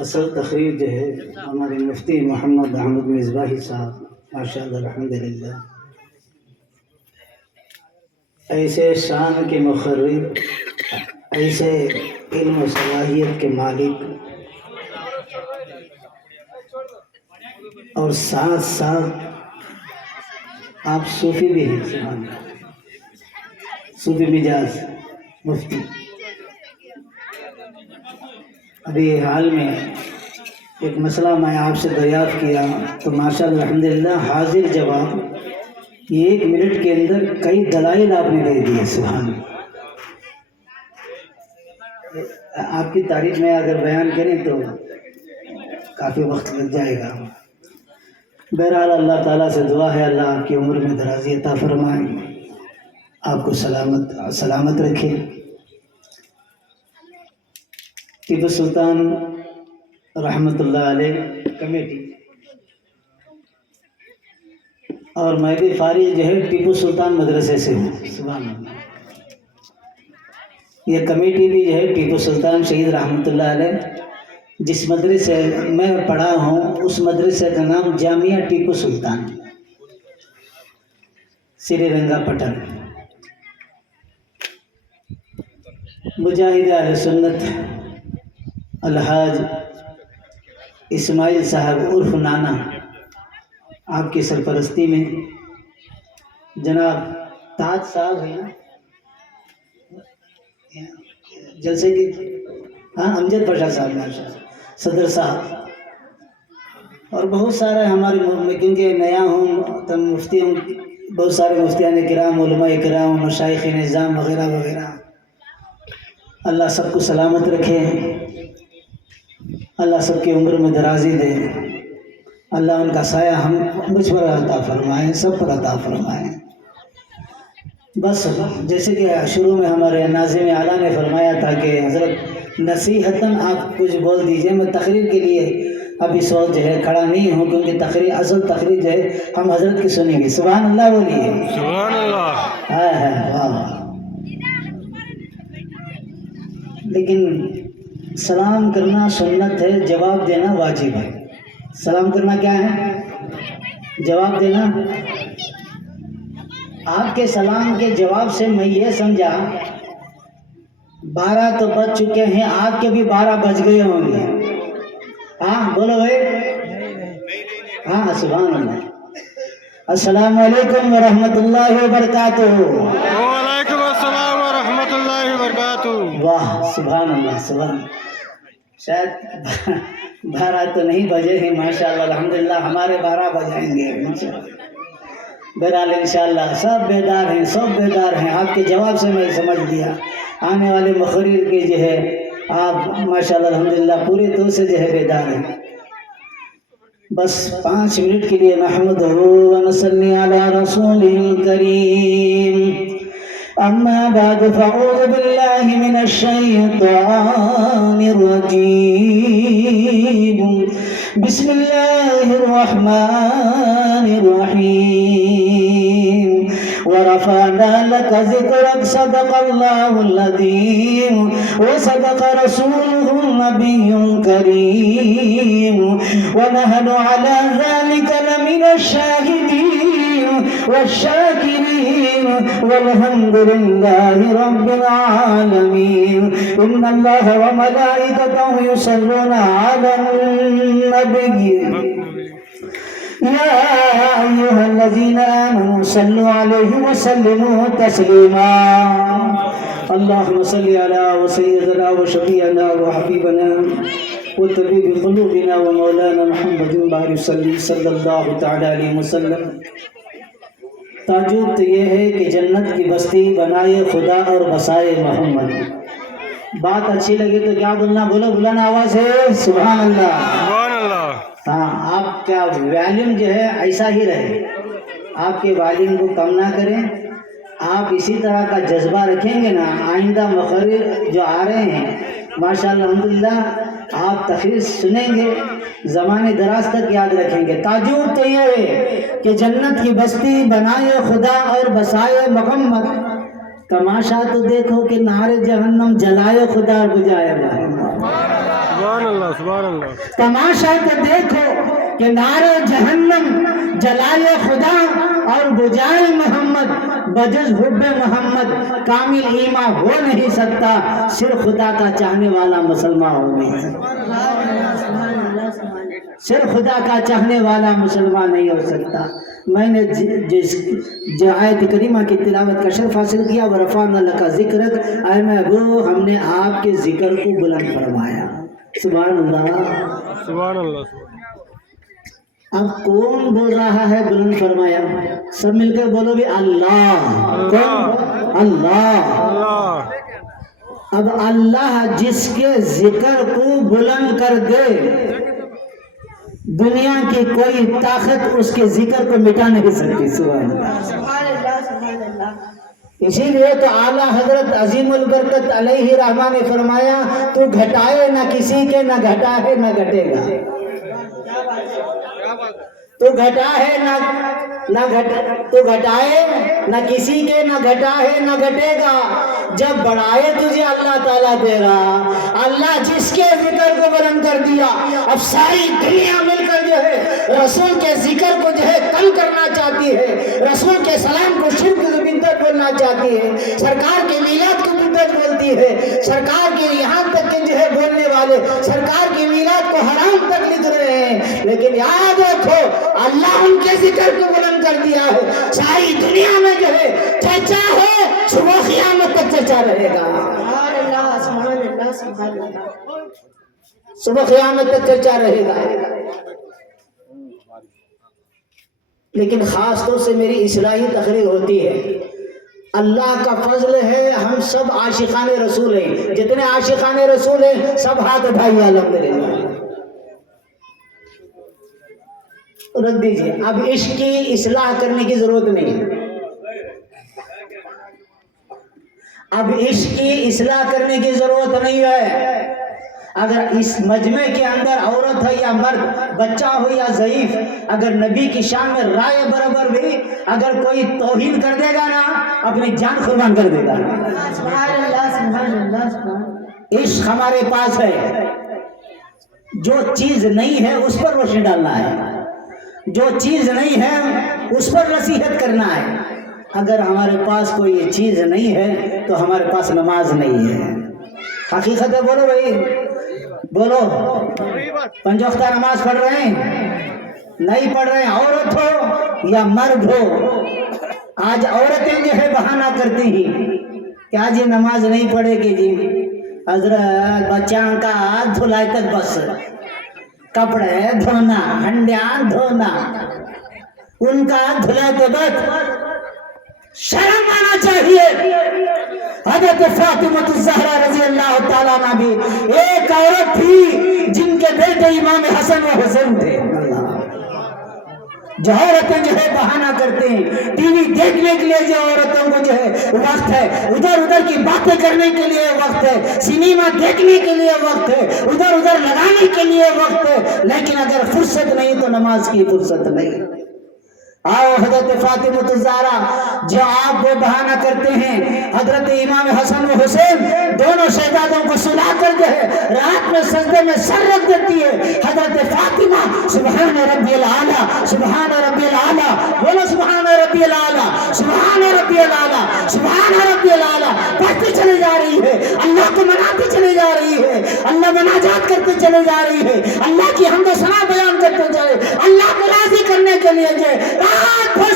اصل تقریر جو ہے ہمارے مفتی محمد احمد مصباحی صاحب ماشاء اللہ الحمدللہ ایسے شان کے مقرر، ایسے علم و صلاحیت کے مالک، اور ساتھ ساتھ آپ صوفی بھی ہیں، سبحان اللہ، صوفی مزاج مفتی۔ ابھی حال میں ایک مسئلہ میں آپ سے دریافت کیا تو ماشاء اللہ الحمدللہ حاضر جواب، 1 منٹ کے اندر کئی دلائل آپ نے دے دیے، سبحان اللہ۔ آپ کی تعریف میں اگر بیان کریں تو کافی وقت لگ جائے گا۔ بہرحال اللہ تعالیٰ سے دعا ہے اللہ آپ کی عمر میں درازی عطا فرمائے، آپ کو سلامت رکھے۔ ٹیپو سلطان رحمۃ اللہ علیہ کمیٹی، اور میں بھی فارغ جو ہے ٹیپو سلطان مدرسے سے ہوں، سبحان اللہ۔ یہ کمیٹی بھی جو ہے ٹیپو سلطان شہید رحمۃ اللہ علیہ جس مدرسے میں پڑھا ہوں اس مدرسے کا نام جامعہ ٹیپو سلطان، سری رنگا پٹن۔ مجاہد اہل سنت الحاج اسماعیل صاحب عرف نانا، آپ کی سرپرستی میں جناب تاج صاحب ہیں جلسے کی، امجد پاشا صاحب ماشاء اللہ، صدر صاحب، اور بہت سارے ہمارے، کیونکہ نیا ہوں تو مفتی ہوں، بہت سارے مفتیان کرام، علماء کرام، مشائخ نظام وغیرہ وغیرہ، اللہ سب کو سلامت رکھے، اللہ سب کی عمر میں درازی دے، اللہ ان کا سایہ ہم مجھ پر عطا فرمائے، سب پر عطا فرمائے۔ بس جیسے کہ شروع میں ہمارے ناظم اعلیٰ نے فرمایا تھا کہ حضرت نصیحتاً آپ کچھ بول دیجئے، میں تقریر کے لیے اب اس وقت جو ہے کھڑا نہیں ہوں، کیونکہ اصل تقریر جو ہے ہم حضرت کی سنیں گے، سبحان اللہ بولیے، سبحان اللہ۔ واہ۔ لیکن سلام کرنا سنت ہے، جواب دینا واجب ہے۔ سلام کرنا کیا ہے؟ جواب دینا۔ آپ کے سلام کے جواب سے میں یہ سمجھا 12 تو بج چکے ہیں، آپ کے بھی 12 بج گئے ہوں گے۔ ہاں بولو بھائی، ہاں سبحان اللہ۔ السلام علیکم ورحمۃ اللہ وبرکاتہ۔ وعلیکم السلام ورحمۃ اللہ وبرکاتہ۔ واہ سبحان اللہ، سبحان اللہ۔ شاید 12 تو نہیں بجے ہیں، ماشاءاللہ الحمدللہ، ہمارے 12 بجائیں گے انشاءاللہ۔ بہرحال انشاءاللہ سب بیدار ہیں، سب بیدار ہیں، آپ کے جواب سے میں سمجھ لیا آنے والے مقرر کے جو ہے آپ ماشاءاللہ الحمدللہ پورے طور سے جو ہے بیدار ہیں۔ بس 5 منٹ کے لیے نحمدہ و نصلی علی رسول کریم، اما بعد فاعوذ باللہ من الشیطان الرجیم، بسم اللہ الرحمن الرحیم، ورفعنا لك ذكرك، صدق الله العظيم وصدق رسوله النبي الكريم، ونحن على ذلك لمن الشاهدين والشاكرين، والحمد لله رب العالمين۔ إن الله وملائكته يصلون على النبي، يا أيها الذين آمنوا صلوا عليه وسلموا تسليما۔ اللهم صل على سيدنا وشفيعنا وحبيبنا وطبيب قلوبنا ومولانا محمد صلى الله تعالى عليه وسلم۔ تعجب تو یہ ہے کہ جنت کی بستی بنائے خدا اور بسائے محمد۔ بات اچھی لگے تو کیا بولنا، بولو بلند آواز ہے سبحان اللہ، سبحان اللہ۔ ہاں آپ کا ویلیوم جو ہے ایسا ہی رہے، آپ کے ویلیوم کو کم نہ کریں، آپ اسی طرح کا جذبہ رکھیں گے نا، آئندہ مقرر جو آ رہے ہیں ماشاءاللہ الحمدللہ آپ تقریر سنیں گے، زمانے دراز تک یاد رکھیں گے۔ تعجب تو یہ ہے کہ جنت کی بستی بنائے خدا اور بسائے محمد، تماشا تو دیکھو کہ نار جہنم جلائے خدا اور بجائے محمد۔ سبحان اللہ۔ سبحان اللہ. تماشا تو دیکھو کہ نعرے جہنم جلال خدا اور بجائے محمد بجز حب محمد کامل ایمان ہو نہیں سکتا، صرف خدا کا چاہنے والا مسلمان ہو نہیں سکتا، صرف خدا کا چاہنے والا مسلمان نہیں ہو سکتا. میں نے جو آیت کریمہ کی تلاوت کا شرف حاصل کیا، ورفعنا لک ذکرک، اے محبوب ہم نے آپ کے ذکر کو بلند فرمایا. سبحان اللہ. سبحان اللہ. اب کون بول رہا ہے بلند فرمایا؟ سب مل کر بولو بھی اللہ. کون؟ اللہ. اللہ. اب اللہ جس کے ذکر کو بلند کر دے، دنیا کی کوئی طاقت اس کے ذکر کو مٹا نہیں سکتی. سبحان اللہ. اسی لیے تو اعلیٰ حضرت عظیم البرکت علیہ رحمہ نے فرمایا تو گھٹائے نہ کسی کے، نہ گھٹا ہے نہ گھٹے گا. تو گھٹا ہے تو گھٹائے نہ کسی کے، نہ گھٹا ہے نہ گھٹے گا. جب بڑھائے تجھے اللہ تعالیٰ دے رہا. اللہ جس کے ذکر کو بلند کر دیا، اب ساری دنیا مل کر جو ہے رسول کے ذکر کو جو ہے کم کرنا چاہتی ہے، رسول کے سلام کو شرک بدعت بولنا چاہتی ہے، سرکار کے میلاد کو بدعت بولتی ہے، سرکار کے یہاں تک کے جو ہے بولنے والے سرکار کے میلاد کو حرام تک لکھ رہے ہیں. لیکن یاد رکھو اللہ ان کے ذکر کو بلند کر دیا ہے. ساری دنیا میں جو ہے چرچا ہے، صبح قیامت تک چرچا رہے گا. صبح قیامت تک چرچا رہے گا. لیکن خاص طور سے میری اصلاحی تقریر ہوتی ہے. اللہ کا فضل ہے، ہم سب عاشقان رسول ہیں. جتنے عاشقان رسول ہیں سب ہاتھ اٹھائیے الحمدللہ. رکھ دیجیے. اب عشق کی اصلاح کرنے کی ضرورت نہیں ہے. اب عشق کی اصلاح کرنے کی ضرورت نہیں ہے. اگر اس مجمع کے اندر عورت ہے یا مرد، بچہ ہو یا ضعیف، اگر نبی کی شان میں رائے برابر بھی اگر کوئی توہین کر دے گا نا، اپنی جان قربان کر دے گا. عشق ہمارے پاس ہے. جو چیز نہیں ہے اس پر روشنی ڈالنا ہے، جو چیز نہیں ہے اس پر نصیحت کرنا ہے. اگر ہمارے پاس کوئی یہ چیز نہیں ہے تو ہمارے پاس نماز نہیں ہے. حقیقت ہے. بولو بھائی، بولو. پنج وقتہ نماز پڑھ رہے ہیں؟ نہیں پڑھ رہے ہیں. عورت ہو یا مرد ہو، آج عورتیں جو ہے بہانہ کرتی ہیں کہ آج یہ نماز نہیں پڑھے گی جی. حضرت بچوں کا ہاتھ دھلائے تک بس، کپڑے دھونا، ہنڈیاں دھونا، ان کا ہاتھ دھلائے تو بس. شرم آنا چاہیے. حضرت فاطمہ الزہرا رضی اللہ تعالیٰ عنہ بھی ایک عورت تھی جن کے بیٹے امام حسن و حسین تھے. جو عورتیں جو ہے بہانہ کرتے ہیں ٹی وی دیکھنے کے لیے، جو عورتوں کو جو ہے وقت ہے، ادھر ادھر کی باتیں کرنے کے لیے وقت ہے، سنیما دیکھنے کے لیے وقت ہے، ادھر ادھر لگانے کے لیے وقت ہے. لیکن اگر فرصت نہیں تو نماز کی فرصت نہیں. آؤ حضرت فاطمہ الزہرا جو آپ وہ بہانہ کرتے ہیں، حضرت امام حسن و حسین دونوں شہزادوں کو سلا کر جو ہے رات میں سجدے میں سر رکھ دیتی ہے. حضرت فاطمہ سبحان ربی العالی، سبحان ربی العالی، بولو سبحان ربی العالی، سبحان ربی العالی، سبحان ربی العالی پڑھتے چلے جا رہی ہے. اللہ کو مناتے چلے جا رہی ہے، اللہ مناجات کرتے چلے جا رہی ہے، اللہ کی حمد و ثنا بیان کرتے چلے، اللہ کو راضی کرنے کے لیے جو رات بھر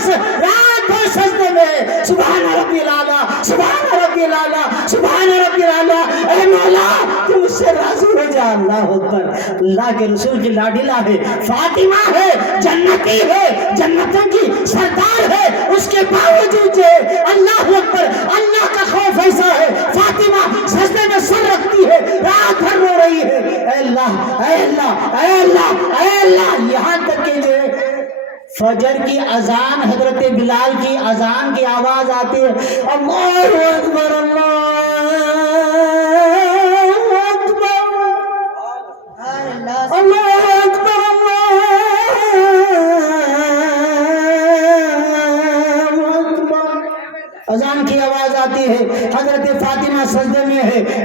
سجدے میں سبحان ربی العالی، سبحان ربی العالی، سبحان ربی العالی. اے مولا تو مجھ سے راضی ہو جا. اللہ اکبر. اللہ کے رسول کی لاڈلہ ہے، فاطمہ ہے، جنتی ہے، جنتوں کی سردار ہے. اس کے باوجود جو ہے اللہ اکبر، اللہ کا خوف ایسا ہے. فاطمہ سجدے میں سر رکھتی ہے، رات بھر رو رہی ہے. اے اللہ، اے اللہ، اے اللہ، اے اللہ. یہاں تک کہ جو ہے فجر کی اذان، حضرت بلال کی اذان کی آواز آتی ہے، اللہ اکبر، اللہ اکبر، اللہ اکبر، اللہ اکبر. اذان کی آواز آتی ہے، حضرت فاطمہ سجدے میں ہے.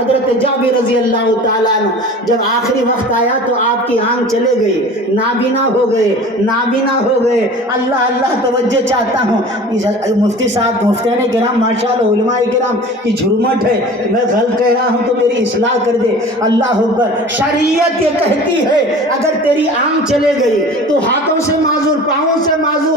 حضرت جابر رضی اللہ تعالیٰ عنہ جب آخری وقت آیا تو آپ کی آنکھ چلے گئی، نابینا ہو گئے، نابینا ہو گئے۔ اللہ اللہ توجہ چاہتا ہوں، مفتی صاحب، مفتیان کرام ماشاءاللہ، علماء کرام کی جھرمٹ ہے، میں غلط کہہ رہا ہوں تو میری اصلاح کر دے۔ اللہ اکبر۔ شریعت یہ کہتی ہے اگر تیری آنکھ چلے گئی تو ہاتھوں سے معذور، پاؤں سے معذور،